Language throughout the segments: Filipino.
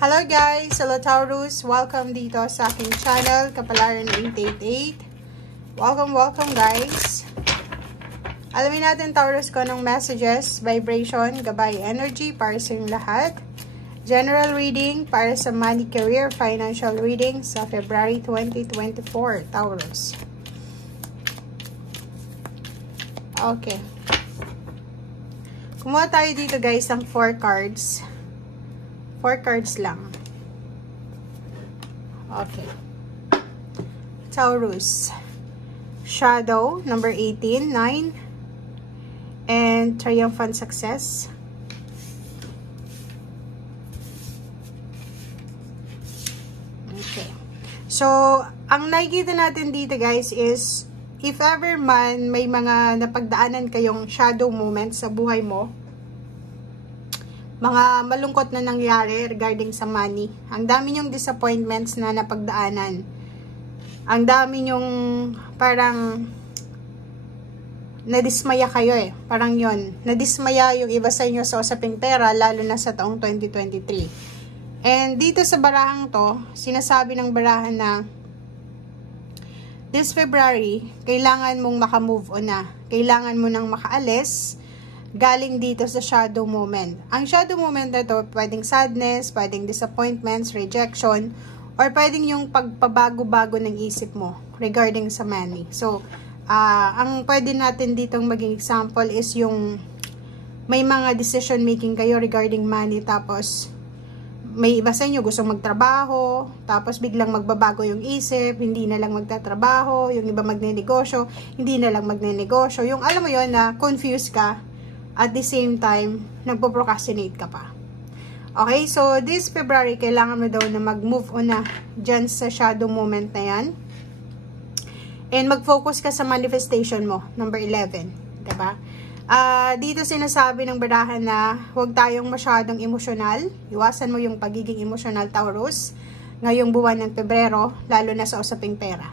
Hello guys! Hello Taurus! Welcome dito sa aking channel, Kapalaran 888. Welcome guys! Alamin natin Taurus ko ng messages, vibration, gabay energy para sa inyong lahat. General reading para sa money, career, financial reading sa February 2024, Taurus. Okay. Kumuha tayo dito guys ng 4 cards. 4 cards lang. Okay. Taurus. Shadow, number 18, 9. And Triumphant Success. Okay. So, ang nakikita natin dito guys is, if ever man may mga napagdaanan kayong shadow moments sa buhay mo, mga malungkot na nangyari regarding sa money. Ang dami nyong disappointments na napagdaanan. Ang dami nyong parang nadismaya kayo eh. Parang yon. Nadismaya yung iba sa inyo sa usaping pera, lalo na sa taong 2023. And dito sa barahang to, sinasabi ng barahan na this February, kailangan mong makamove on na. Kailangan mo nang makaalis galing dito sa shadow moment. Ang shadow moment na to, pwedeng sadness, pwedeng disappointments, rejection, or pwedeng yung pagpabago-bago ng isip mo regarding sa money. So, ang pwede natin ditong maging example is yung may mga decision making kayo regarding money, tapos may iba sa inyo gustong magtrabaho, tapos biglang magbabago yung isip, hindi na lang magtatrabaho, yung iba magnenegosyo, hindi na lang magnenegosyo. Yung alam mo yon na confused ka, at the same time, nagpo-procrastinate ka pa. Okay, so this February, kailangan mo daw na mag-move on na dyan sa shadow moment na yan. And mag-focus ka sa manifestation mo, number 11. Diba? Dito sinasabi ng barahan na huwag tayong masyadong emosyonal. Iwasan mo yung pagiging emosyonal, Taurus, ngayong buwan ng Pebrero, lalo na sa usaping pera.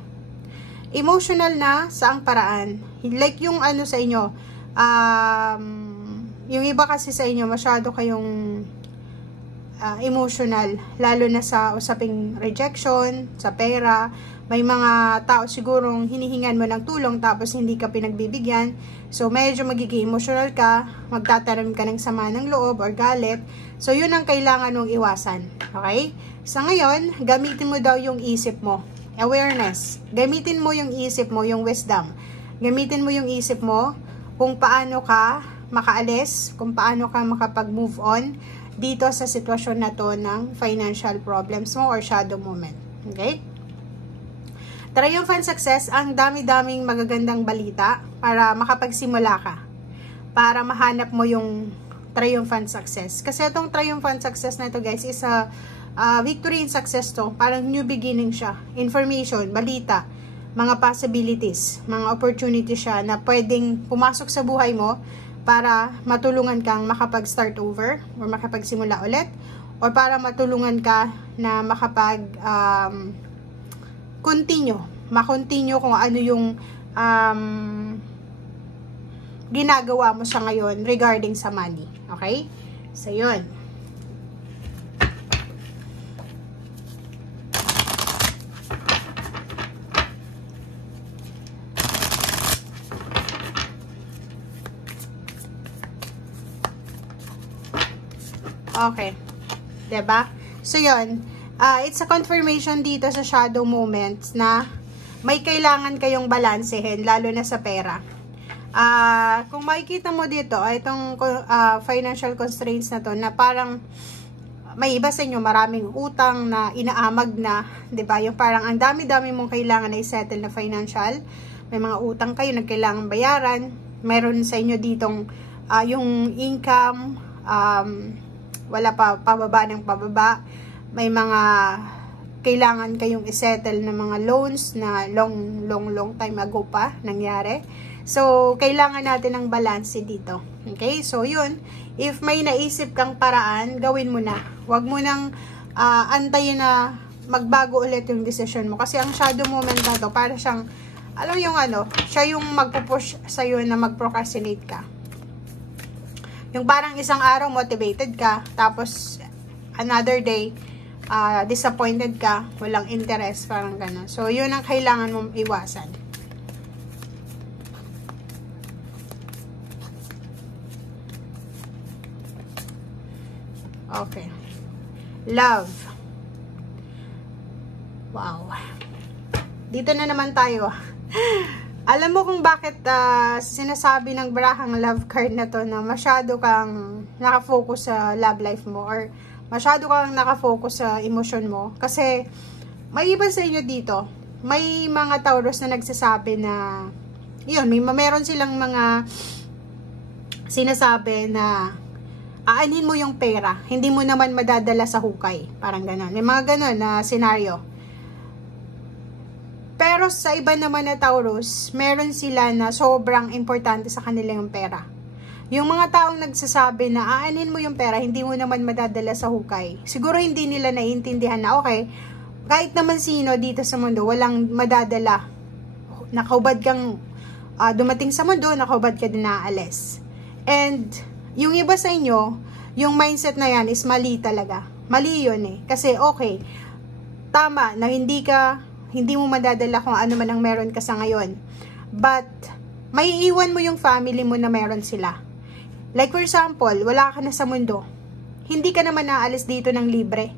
Emotional na saang paraan. Like yung ano sa inyo, yung iba kasi sa inyo, masyado kayong emotional, lalo na sa usaping rejection, sa pera. May mga tao sigurong hinihingan mo ng tulong tapos hindi ka pinagbibigyan. So, medyo magiging emotional ka, magtatanim ka ng sama ng loob or galit. So, yun ang kailangan mong iwasan. Okay? Sa ngayon, gamitin mo daw yung isip mo. Awareness. Gamitin mo yung isip mo, yung wisdom. Gamitin mo yung isip mo kung paano ka makaalis, kung paano ka makapag-move on dito sa sitwasyon na to ng financial problems mo or shadow moment. Okay? Triumphant Success, ang dami-daming magagandang balita para makapagsimula ka. Para mahanap mo yung Triumphant Success. Kasi itong Triumphant Success na ito guys is a victory and success to. Parang new beginning siya. Information, balita, mga possibilities, mga opportunities siya na pwedeng pumasok sa buhay mo para matulungan kang makapag-start over or makapagsimula ulit, or para matulungan ka na ma-continue kung ano yung ginagawa mo sa ngayon regarding sa money. Okay? So, yun. Okay. Diba? So, yun. It's a confirmation dito sa shadow moments na may kailangan kayong balansehin, lalo na sa pera. Kung makikita mo dito, itong financial constraints na to, na parang may iba sa inyo maraming utang na inaamag na, diba? Yung parang ang dami-dami mong kailangan na i-settle na financial. May mga utang kayo na kailangan bayaran. Meron sa inyo ditong yung income, wala pa, pababa ng pababa. May mga kailangan kayong isettle na mga loans na long time ago pa nangyari. So, kailangan natin ng balance dito. Okay? So, yun. If may naisip kang paraan, gawin mo na. Huwag mo nang antayin na magbago ulit yung decision mo. Kasi ang shadow moment na to, para siyang, alam yung ano, siya yung magpupush sa'yo na mag-procrastinate ka. Yung parang isang araw motivated ka, tapos another day, disappointed ka, walang interest, parang gano'n. So, yun ang kailangan mong iwasan. Okay. Love. Wow. Dito na naman tayo. Alam mo kung bakit sinasabi ng barahang love card na to na masyado kang nakafocus sa love life mo or masyado kang nakafocus sa emosyon mo? Kasi may iba sa inyo dito. May mga Taurus na nagsasabi na yun, meron silang mga sinasabi na aanhin mo yung pera, hindi mo naman madadala sa hukay. Parang ganon. May mga ganon na scenario. Pero sa iba naman na Taurus, meron sila na sobrang importante sa kanila yung pera. Yung mga taong nagsasabi na aanhin mo yung pera, hindi mo naman madadala sa hukay. Siguro hindi nila naiintindihan na okay, kahit naman sino dito sa mundo, walang madadala. Nakaubad kang dumating sa mundo, nakaubad ka din naaalis. And yung iba sa inyo, yung mindset na yan is mali talaga. Mali yun eh. Kasi okay, tama na hindi mo madadala kung ano man ang meron ka sa ngayon. But, may iwan mo yung family mo na meron sila. Like for example, wala ka na sa mundo. Hindi ka naman naalis dito ng libre.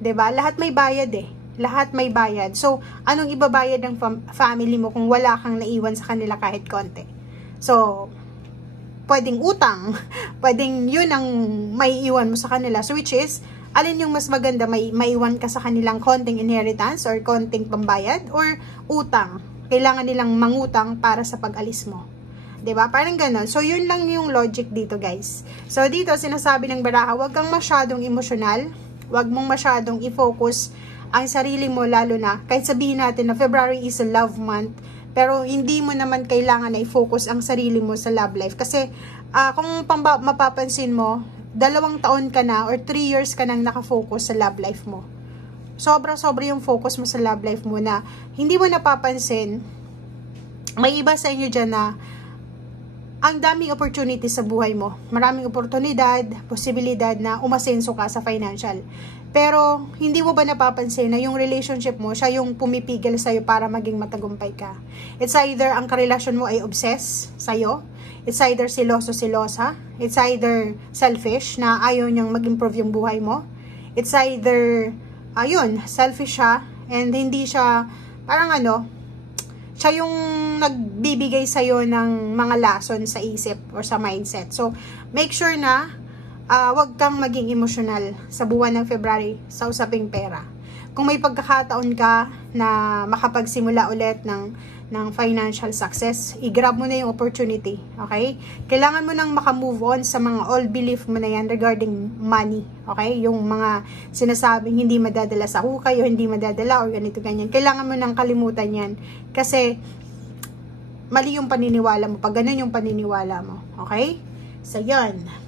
'Di ba? Lahat may bayad eh. Lahat may bayad. So, anong ibabayad ng family mo kung wala kang naiwan sa kanila kahit konti? So, pwedeng utang. Pwedeng yun ang may iwan mo sa kanila. So, which is, alin yung mas maganda, may maiwan ka sa kanilang konting inheritance or konting pambayad or utang. Kailangan nilang mangutang para sa pag-alis mo. 'Di ba? Parang gano'n. So, yun lang yung logic dito, guys. So, dito, sinasabi ng baraha, huwag kang masyadong emosyonal. Huwag mong masyadong i-focus ang sarili mo, lalo na, kahit sabihin natin na February is a love month, pero hindi mo naman kailangan na i-focus ang sarili mo sa love life. Kasi, kung mapapansin mo, 2 taon ka na or 3 years ka nang nakafocus sa love life mo. Sobra-sobra yung focus mo sa love life mo na hindi mo napapansin. May iba sa inyo dyan na ang daming opportunity sa buhay mo. Maraming oportunidad, posibilidad na umasenso ka sa financial. Pero, hindi mo ba napapansin na yung relationship mo, siya yung pumipigil sa'yo para maging matagumpay ka? It's either ang karelasyon mo ay obsessed sa'yo, it's either siloso-silosa, it's either selfish na ayaw niyang mag-improve yung buhay mo, it's either, selfish siya, and hindi siya, parang siya yung nagbibigay sa'yo ng mga lason sa isip or sa mindset. So, make sure na wag kang maging emosyonal sa buwan ng February sa usaping pera. Kung may pagkakataon ka na makapagsimula ulit ng financial success, i-grab mo na yung opportunity, okay? Kailangan mo nang makamove on sa mga old belief mo na yan regarding money, okay? Yung mga sinasabing hindi madadala sa hukay o hindi madadala o ganito ganyan. Kailangan mo nang kalimutan yan kasi mali yung paniniwala mo pag ganun yung paniniwala mo, okay? So, yun.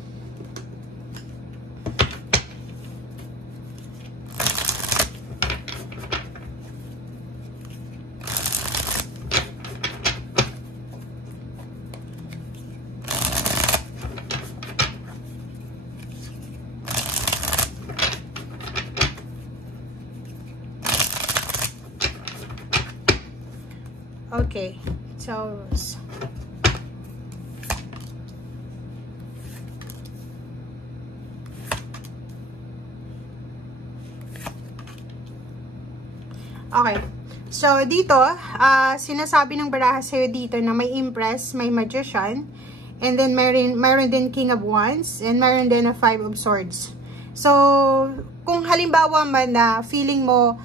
Okay, so dito, sinasabi ng baraha sa'yo dito na may Empress, may Magician, and then mayroon din King of Wands, and mayroon din na 5 of Swords. So, kung halimbawa man na feeling mo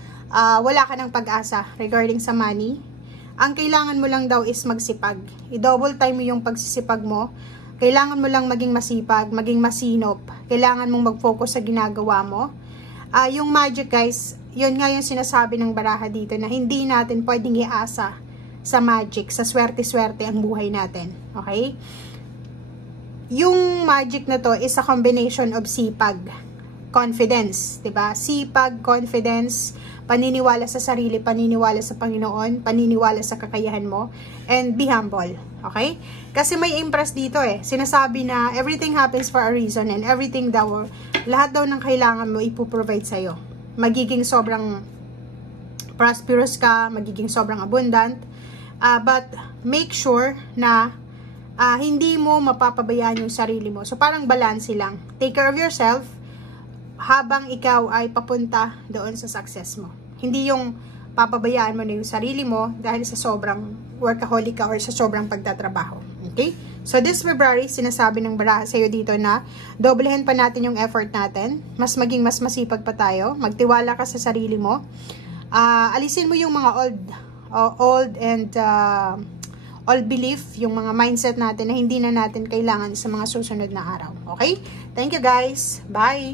wala ka ng pag-asa regarding sa money, ang kailangan mo lang daw is magsipag. I-double time mo yung pagsisipag mo. Kailangan mo lang maging masipag, maging masinop. Kailangan mong mag-focus sa ginagawa mo. Yung magic, guys, yun nga yung sinasabi ng baraha dito na hindi natin pwedeng iasa sa magic, sa swerte-swerte ang buhay natin. Okay? Yung magic na to is a combination of sipag, confidence, 'di ba? Sipag, confidence, paniniwala sa sarili, paniniwala sa Panginoon, paniniwala sa kakayahan mo, and be humble. Okay? Kasi may Empress dito eh. Sinasabi na everything happens for a reason and everything daw, lahat daw ng kailangan mo ipoprovide sa'yo. magiging sobrang prosperous ka, magiging sobrang abundant. But make sure na hindi mo mapapabayaan yung sarili mo. So parang balance lang. Take care of yourself habang ikaw ay papunta doon sa success mo. Hindi yung papabayaan mo na yung sarili mo dahil sa sobrang workaholic ka or sa sobrang pagtatrabaho. Okay? So this February, sinasabi ng baraha sa'yo dito na doblehin pa natin yung effort natin. Mas maging mas masipag pa tayo. Magtiwala ka sa sarili mo. Alisin mo yung mga old belief, yung mga mindset natin na hindi na natin kailangan sa mga susunod na araw. Okay? Thank you guys. Bye!